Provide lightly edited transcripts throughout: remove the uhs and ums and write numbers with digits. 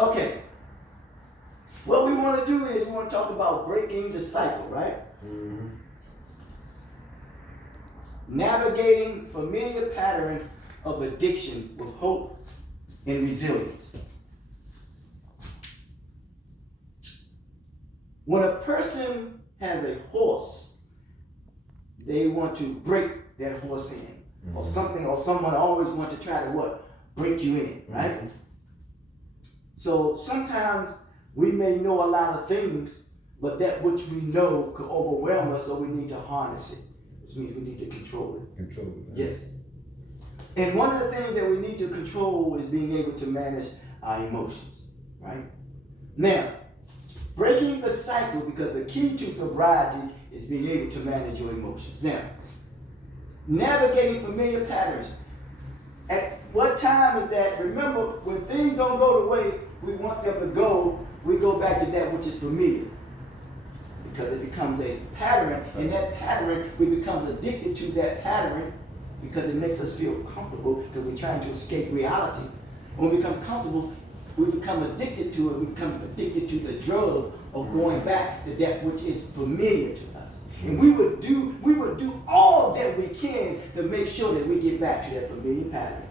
Okay. What we want to do is we want to talk about breaking the cycle, right? Mm-hmm. Navigating familiar patterns of addiction with hope and resilience. When a person has a horse, they want to break that horse in. Mm-hmm. Or something, or someone always wants to try to what? Break you in, right? Mm-hmm. So sometimes we may know a lot of things, but that which we know could overwhelm us, so we need to harness it. Which means we need to control it. Control it. Yes. And one of the things that we need to control is being able to manage our emotions, right? Now, breaking the cycle, because the key to sobriety is being able to manage your emotions. Now, navigating familiar patterns. At what time is that? Remember, when things don't go the way we want them to go, we go back to that which is familiar. Because it becomes a pattern, and that pattern, we become addicted to that pattern because it makes us feel comfortable because we're trying to escape reality. When we become comfortable, we become addicted to it. We become addicted to the drug of going back to that which is familiar to us. And we would do all that we can to make sure that we get back to that familiar pattern.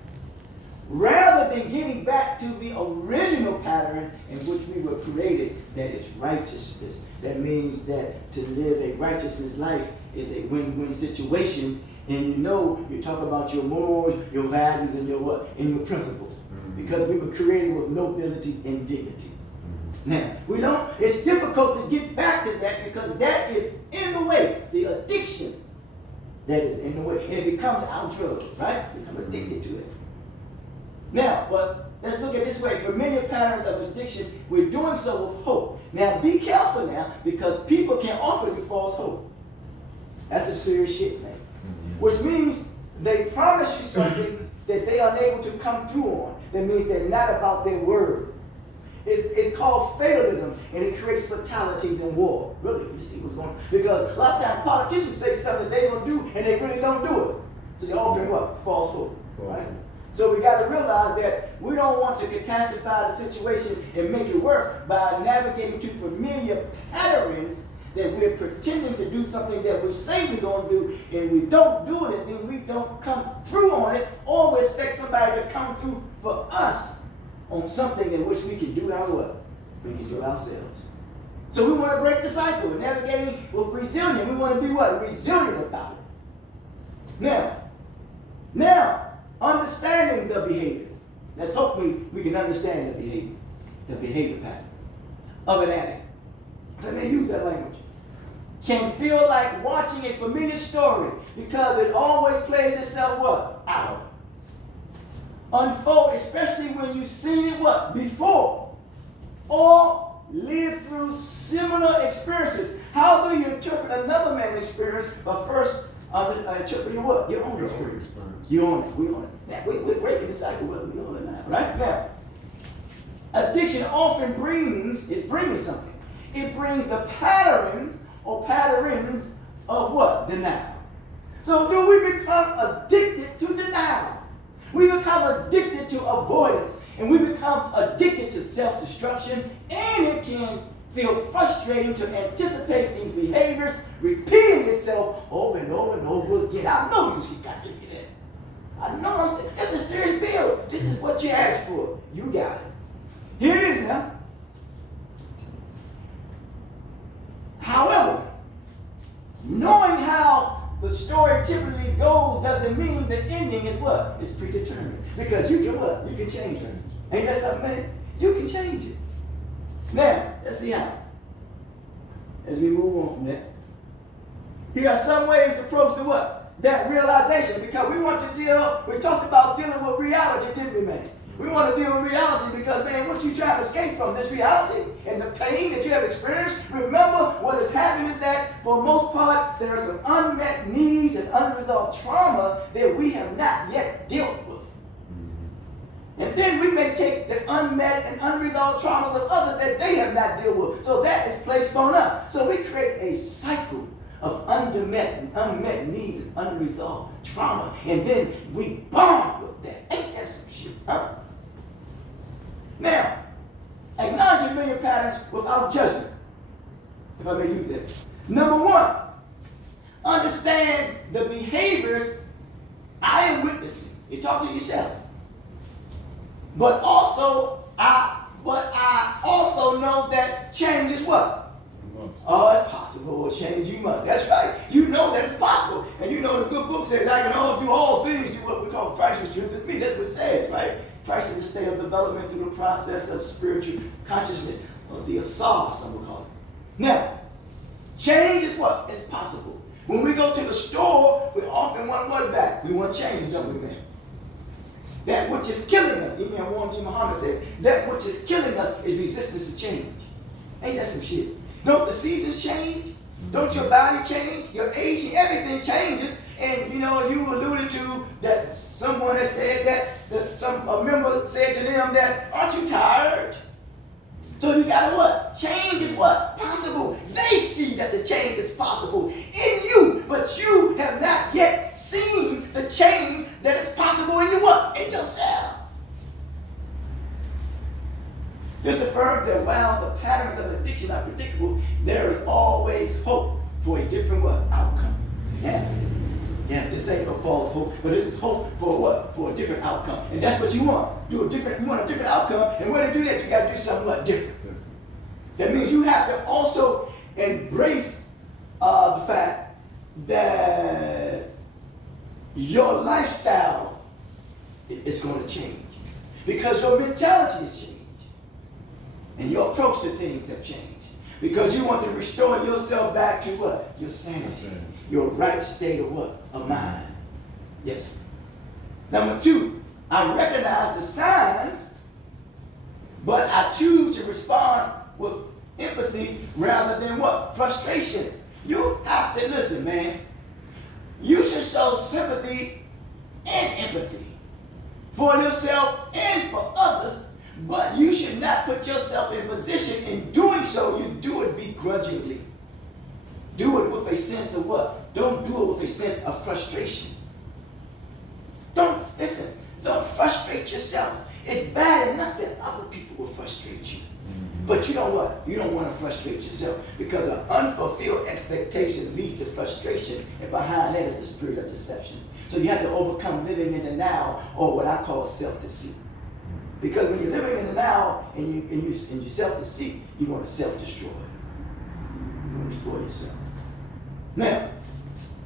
Rather than getting back to the original pattern in which we were created, that is righteousness. That means that to live a righteousness life is a win-win situation. And you talk about your morals, your values, and your what? And your principles. Mm-hmm. Because we were created with nobility and dignity. Mm-hmm. Now, it's difficult to get back to that because that is in the way. The addiction that is in the way. And it becomes our drug, right? We become addicted to it. Now, but let's look at it this way. Familiar patterns of addiction, we're doing so with hope. Now, be careful now, because people can offer you false hope. That's some serious shit, man. Mm-hmm. Which means they promise you something that they are unable to come through on. That means they're not about their word. It's called fatalism, and it creates fatalities in war. Really, you see what's going on? Because a lot of times politicians say something they're going to do, and they really don't do it. So they're offering what? False hope. Right? So we got to realize that we don't want to catastrophize the situation and make it work by navigating to familiar patterns that we're pretending to do something that we say we're going to do, and we don't do it, and then we don't come through on it, or we expect somebody to come through for us on something in which we can do our what? We can do ourselves. So we want to break the cycle and navigating with resilience. We want to be what? Resilient about it. Now, understanding the behavior. Let's hope we can understand the behavior pattern of an addict. Let me use that language. Can feel like watching a familiar story because it always plays itself what? Out. Unfold, especially when you've seen it what? Before. Or live through similar experiences. How do you interpret another man's experience? But first, interpret your what? Your own experience. You own it. We own it. Now, we're breaking the cycle whether we own it or not. Right? Now, addiction often brings something. It brings the patterns of what? Denial. So do we become addicted to denial? We become addicted to avoidance, and we become addicted to self-destruction, and it can feel frustrating to anticipate these behaviors repeating itself over and over and over again. I know you got to get that. I know this is a serious bill. This is what you asked for. You got it. Here it is now. However, knowing how the story typically goes doesn't mean the ending is what? It's predetermined. Because you can what? You can change it. Ain't that something, man? You can change it. Now, let's see how. As we move on from that. Here are some ways to approach the what? That realization. Because we talked about dealing with reality, didn't we, man? We want to deal with reality because, man, what you trying to escape from? This reality and the pain that you have experienced. Remember, what is happening is that, for the most part, there are some unmet needs and unresolved trauma that we have not yet dealt with. And then we may take the unmet and unresolved traumas of others that they have not dealt with. So that is placed on us. So we create a cycle of unmet needs and unresolved trauma. And then we bond with that. Ain't that some shit, huh? Now, familiar patterns without judgment, if I may use that. Number one, understand the behaviors I am witnessing. You talk to yourself. But I also know that change is what? Oh, it's possible. Change you must. That's right. You know that it's possible. And you know the good book says, I can do all things through what we call Christ's truth is me. That's what it says, right? Christ is a state of development through the process of spiritual consciousness, or the asal, some will call it. Now, change is what? It's possible. When we go to the store, we often want what back? We want change, don't we, man? That which is killing us, even Warren G. Muhammad said, that which is killing us is resistance to change. Ain't that some shit? Don't the seasons change? Don't your body change? Your aging, everything changes. And you alluded to that someone has said a member said to them that, aren't you tired? So you gotta what? Change is what? Possible. They see that the change is possible in you, but you have not yet seen the change that is possible in you what? In yourself. This affirms that while the patterns of addiction are predictable, there is always hope for a different what? Outcome. Yeah, this ain't no false hope, but this is hope for what? For a different outcome. And that's what you want. You want a different outcome, and when to do that, you gotta do something what? Different. That means you have to also embrace the fact that your lifestyle is going to change. Because your mentality has changed. And your approach to things have changed. Because you want to restore yourself back to what? Your sanity. Your right state of what? Of mind. Yes. Number two, I recognize the signs, but I choose to respond with empathy rather than what? Frustration. You have to listen, man. You should show sympathy and empathy for yourself and for others, but you should not put yourself in position in doing so. You do it begrudgingly. Do it with a sense of what? Don't do it with a sense of frustration. Don't frustrate yourself. It's bad enough that other people will frustrate you. But you know what? You don't want to frustrate yourself, because an unfulfilled expectation leads to frustration, and behind that is a spirit of deception. So you have to overcome living in the now, or what I call self-deceit. Because when you're living in the now and you self-deceit, you're going to self-destroy. You're going to destroy yourself. Now,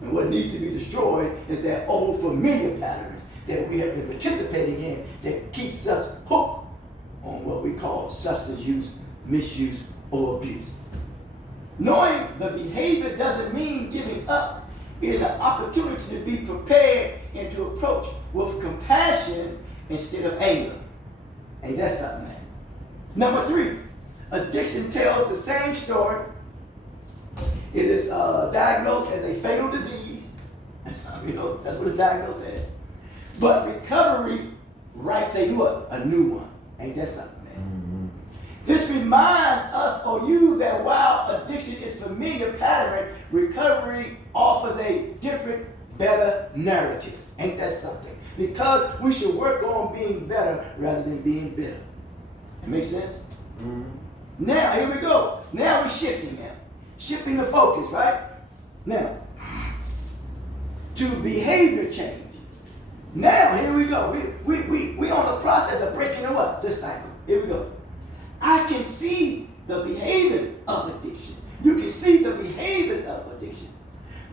and what needs to be destroyed is that old familiar patterns that we have been participating in that keeps us hooked on what we call substance use, misuse, or abuse. Knowing the behavior doesn't mean giving up. It is an opportunity to be prepared and to approach with compassion instead of anger. Ain't that something, man? Number three, addiction tells the same story. It is diagnosed as a fatal disease. That's what it's diagnosed as. But recovery writes a new one. Ain't that something, man? Mm-hmm. This reminds us or you that while addiction is familiar pattern, recovery offers a different, better narrative. Ain't that something? Because we should work on being better rather than being bitter. That makes sense? Mm-hmm. Now, here we go. Now we're shifting now. Shifting the focus, right? Now, to behavior change. Now, here we go. We on the process of breaking the what? This cycle. Here we go. I can see the behaviors of addiction. You can see the behaviors of addiction.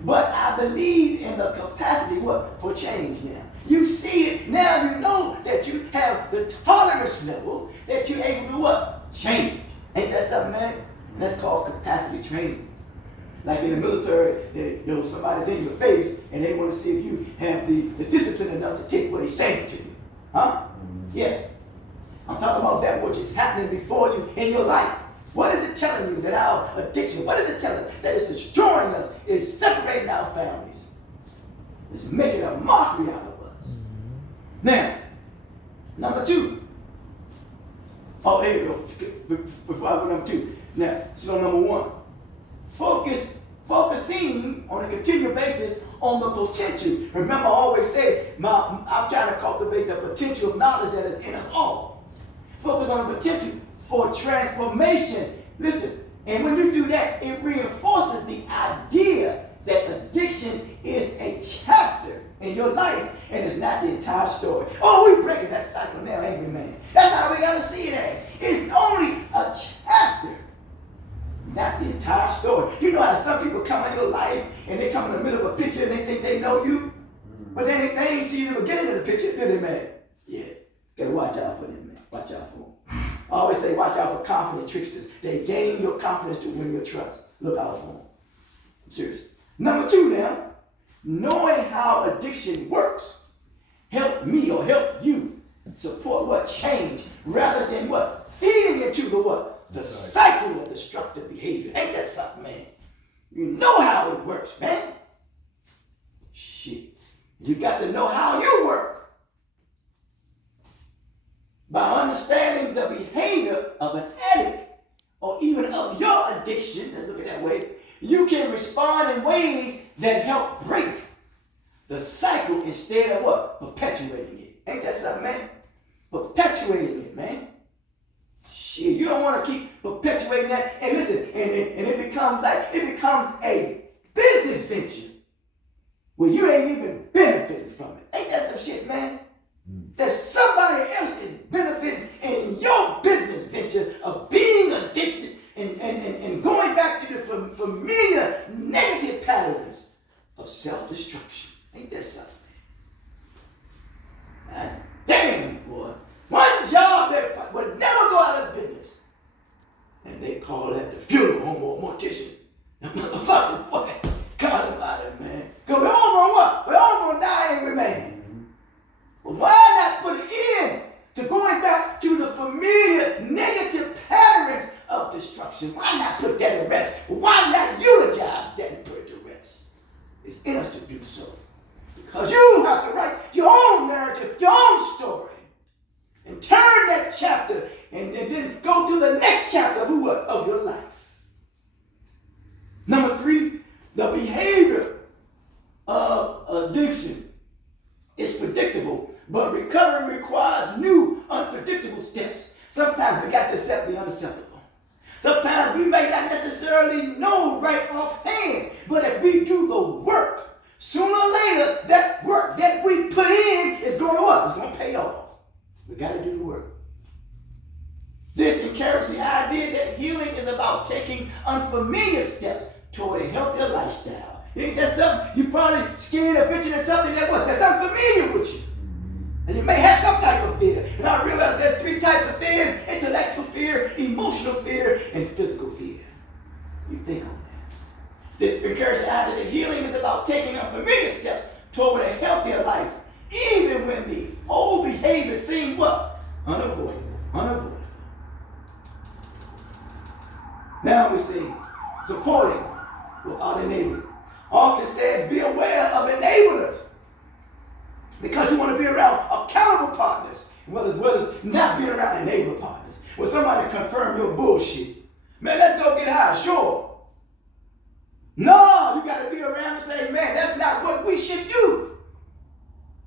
But I believe in the capacity for change now. You see it, now you know that you have the tolerance level that you're able to what? Change. Ain't that something, man? And that's called capacity training. Like in the military, somebody's in your face and they want to see if you have the discipline enough to take what he's saying to you. Huh? Mm-hmm. Yes. I'm talking about that which is happening before you in your life. What is it telling you that our addiction, what is it telling us that is destroying us, is separating our families? It's making a mockery out of us. Mm-hmm. Now, number two. Oh, here we go. Before I go number two. Now, so number one. Focusing on a continual basis on the potential. Remember, I always say, I'm trying to cultivate the potential of knowledge that is in us all. Focus on the potential. for transformation. Listen, and when you do that, it reinforces the idea that addiction is a chapter in your life and it's not the entire story. Oh, we breaking that cycle now, ain't we, man? That's how we gotta see it as. It's only a chapter, not the entire story. You know how some people come in your life and they come in the middle of a picture and they think they know you, but they ain't see you the beginning of the picture, do they, man? Yeah, gotta watch out for them, man. Watch out for them. I always say watch out for confident tricksters. They gain your confidence to win your trust. Look out for them. I'm serious. Number 2 now, knowing how addiction works help me or help you support what? Change rather than what? Feeding into the what? The cycle of destructive behavior. Ain't that something, man? You know how it works, man. Shit. You got to know how you work. By understanding the behavior of an addict or even of your addiction, let's look at that way, you can respond in ways that help break the cycle instead of what? Perpetuating it. Ain't that something, man? Perpetuating it, man. Shit, you don't want to keep perpetuating that. And listen, and it becomes a business venture where you ain't even benefiting from it. Ain't that some shit, man? That somebody else is benefiting in your business venture of being addicted and going back to the familiar negative patterns of self-destruction. Ain't that something? God damn, boy. One job that would never go out of business. And they call that the funeral home or mortician. Motherfucker, boy. God about it, man. Because we're all gonna what? We're all gonna die, ain't we, man? But why not put an end to going back to the familiar negative patterns of destruction? Why not put that to rest? Why not eulogize that and put it to rest? It's in us to do so. Because you have to write your own narrative, your own story. And turn that chapter and then go to the next chapter of your life. Number 3, the behavior of addiction is predictable, but recovery requires new, unpredictable steps. Sometimes we got to accept the unacceptable. Sometimes we may not necessarily know right offhand, but if we do the work, sooner or later, that work that we put in is going to what? It's going to pay off. We got to do the work. This encourages the idea that healing is about taking unfamiliar steps toward a healthier lifestyle. Ain't that something? You probably scared of venturing in something that's unfamiliar with you. And you may have some type of fear. And I realize there's 3 types of fears: intellectual fear, emotional fear, and physical fear. You think on that. This encourages the idea that healing is about taking unfamiliar steps toward a healthier life, even when the old behavior seems what? Unavoidable. Unavoidable. Now we see supporting without enabling. Often says be aware of enablers, because you want to be around accountable partners, whether it's not being around enabler partners, where somebody confirm your bullshit. Man, let's go get high, sure. No, you got to be around and say, man, that's not what we should do.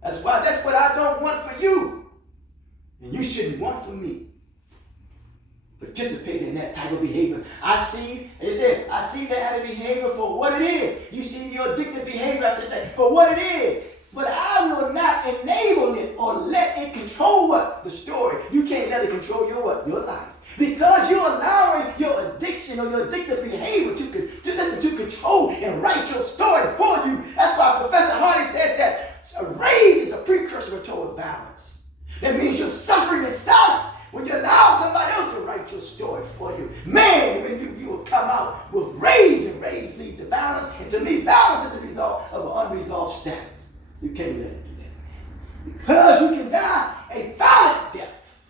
That's what I don't want for you, and you shouldn't want for me. Participate in that type of behavior. I see that behavior for what it is. You see your addictive behavior, I should say, for what it is. But I will not enable it or let it control what? The story. You can't let it control your what? Your life. Because you're allowing your addiction or your addictive behavior to control and write your story for you. That's why Professor Hardy says that rage is a precursor toward violence. That means you're suffering in silence when you allow somebody else to write your story for you. Man, when you will come out with rage, and rage leads to violence, and to me, violence is the result of an unresolved status. You can't let it do that. Because you can die a violent death.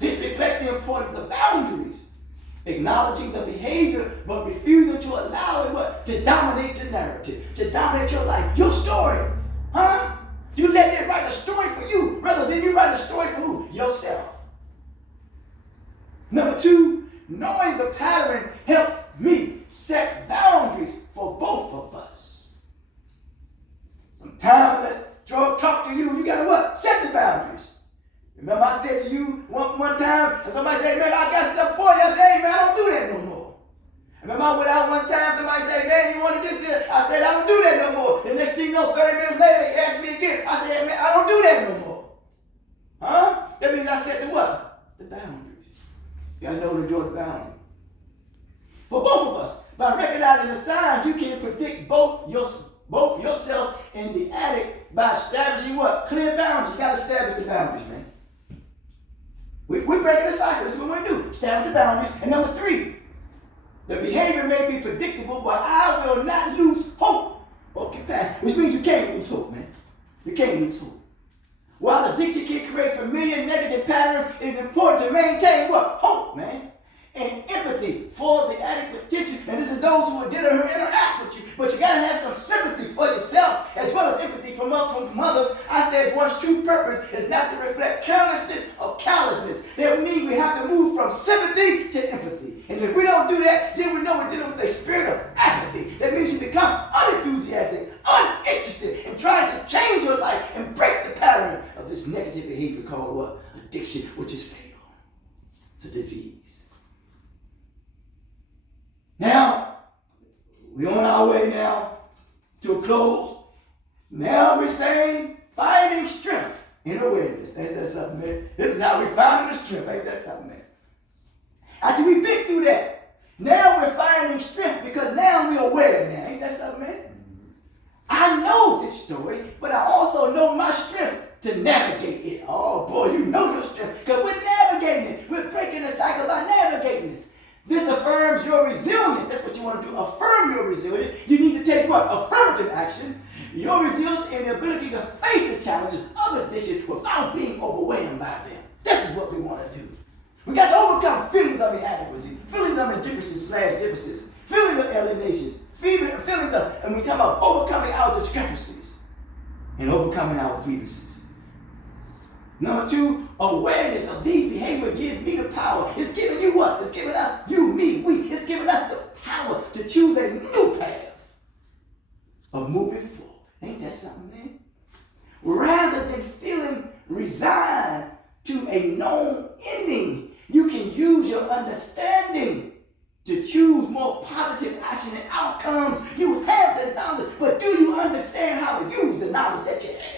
This reflects the importance of boundaries, acknowledging the behavior, but refusing to allow it what? To dominate your narrative, to dominate your life, your story. Huh? You let it write a story for you rather than you write a story for who? Yourself. Number 2, knowing the pattern helps me set boundaries for both of us. Sometimes when that drug talk to you, you gotta what? Set the boundaries. Remember I said to you one time, and somebody said, man, I got something for you. I said, hey, man, I don't do that no more. Remember I went out one time, somebody said, man, you want to do this? I said, I don't do that no more. The next thing you know, 30 minutes later, he asked me again. I said, man, I don't do that no more. Huh? That means I set the what? The boundaries. You got to know to draw the boundary. For both of us, by recognizing the signs, you can predict both yourself and the addict by establishing what? Clear boundaries. You got to establish the boundaries, man. We're breaking the cycle. This is what we do. Establish the boundaries. And number 3, the behavior may be predictable, but I will not lose hope or capacity. Which means you can't lose hope, man. You can't lose hope. While addiction can create familiar negative patterns, it is important to maintain what? Hope, man. And empathy for the adequate potential. And this is those who interact with you. But you got to have some sympathy for yourself as well as empathy from others. I said one's true purpose is not to reflect carelessness or callousness. That means we have to move from sympathy to empathy. And if we don't do that, then we know we're dealing with a spirit of apathy. That means you become unenthusiastic, uninterested in trying to change your life and break the pattern of this negative behavior called what? Addiction, which is fatal. It's a disease. Now, we're on our way now to a close. Now we're saying finding strength in awareness. Ain't that something, man? This is how we're finding the strength. Ain't that something, man? After we've been through that, now we're finding strength because now we're aware now. Ain't that something, man? I know this story, but I also know my strength to navigate it. Oh, boy, you know your strength because we're navigating it. We're breaking the cycle by navigating this. This affirms your resilience. That's what you want to do. Affirm your resilience. You need to take what? Affirmative action. Your resilience and the ability to face the challenges of addiction without being overwhelmed by them. This is what we want to do. We got to overcome feelings of inadequacy, feelings of indifferences/differences, feelings of alienations, feelings of, and we talk about overcoming our discrepancies and overcoming our grievances. Number 2, awareness of these behaviors gives me the power. It's giving you what? It's giving us, you, me, we. It's giving us the power to choose a new path of moving forward. Ain't that something, man? Rather than feeling resigned to a known ending, you can use your understanding to choose more positive action and outcomes. You have the knowledge, but do you understand how to use the knowledge that you have?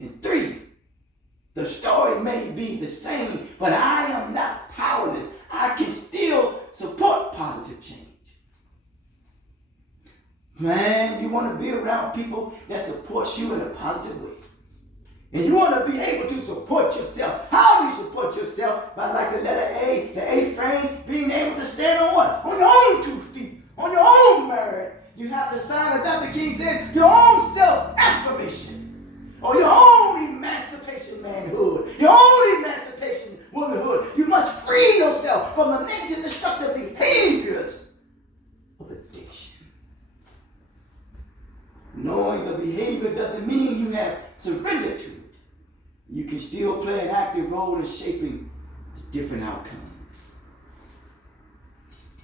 And 3, the story may be the same, but I am not powerless. I can still support positive change. Man, you want to be around people that support you in a positive way. And you want to be able to support yourself. How do you support yourself? By like the letter A, the A frame, being able to stand on what? On your own 2 feet, on your own merit. You have to sign, as Dr. King says, your own self-affirmation. Or your own emancipation manhood, your own emancipation womanhood. You must free yourself from the negative, destructive behaviors of addiction. Knowing the behavior doesn't mean you have surrendered to it. You can still play an active role in shaping different outcomes.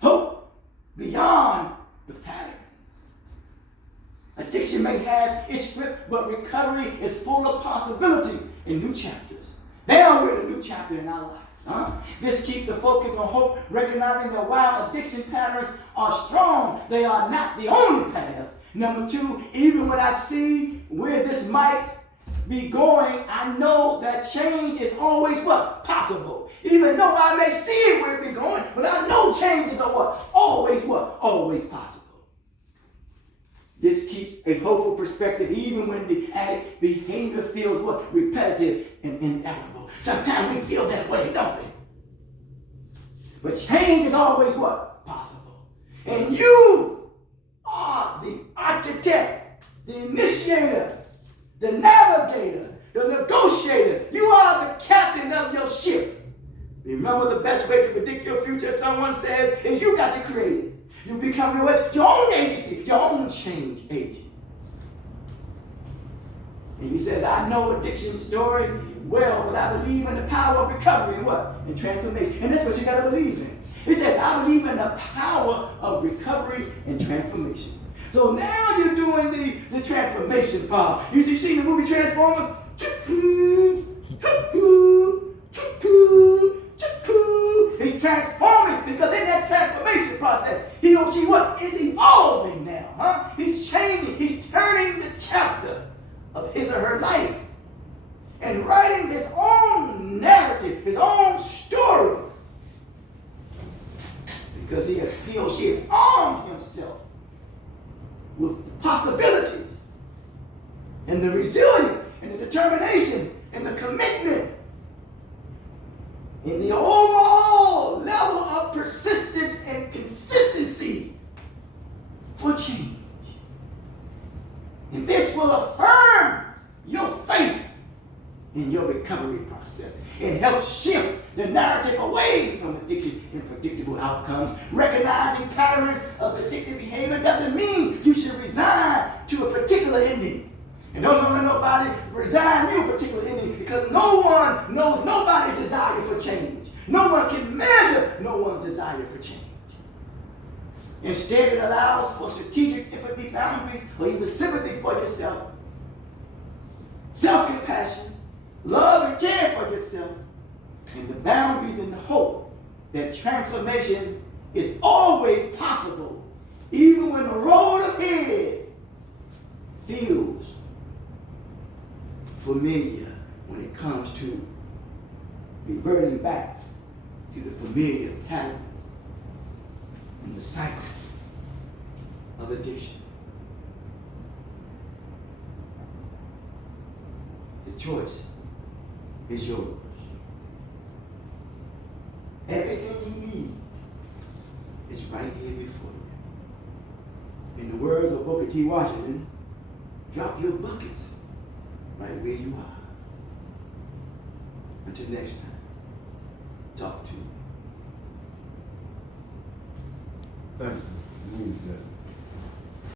Hope beyond the pattern. Addiction may have its script, but recovery is full of possibilities in new chapters. Now we're in a new chapter in our life. This keeps the focus on hope, recognizing that while addiction patterns are strong, they are not the only path. Number 2, even when I see where this might be going, I know that change is always what? Possible. Even though I may see it where it be going, but I know changes are what? Always what? Always possible. This keeps a hopeful perspective even when the addict behavior feels what? Repetitive and inevitable. Sometimes we feel that way, don't we? But change is always what? Possible. And you are the architect, the initiator, the navigator, the negotiator. You are the captain of your ship. Remember, the best way to predict your future, someone says, is you got to create it. You become your own agency, your own change agent. And he says, I know addiction story well, but I believe in the power of recovery and what? And transformation. And that's what you got to believe in. He says, I believe in the power of recovery and transformation. So now you're doing the transformation part. You seen the movie Transformers? He's transforming because in that transformation process, he or she what is evolving now. Huh? He's changing. He's turning the chapter of his or her life and writing his own narrative, his own story. Because he or she has armed himself with possibilities and the resilience and the determination and the commitment and the overall level of persistence and consistency for change. And this will affirm your faith in your recovery process and help shift the narrative away from addiction and predictable outcomes. Recognizing patterns of addictive behavior doesn't mean you should resign to a particular ending. And don't let nobody resign you a particular ending, because no one knows nobody's desire for change. No one can measure no one's desire for change. Instead, it allows for strategic empathy, boundaries, or even sympathy for yourself, self-compassion, love and care for yourself, and the boundaries and the hope that transformation is always possible, even when the road ahead feels familiar when it comes to reverting back to the familiar patterns and the cycle of addiction. The choice is yours. Everything you need is right here before you. In the words of Booker T. Washington, drop your buckets right where you are. Until next time, talk to you. Thank you.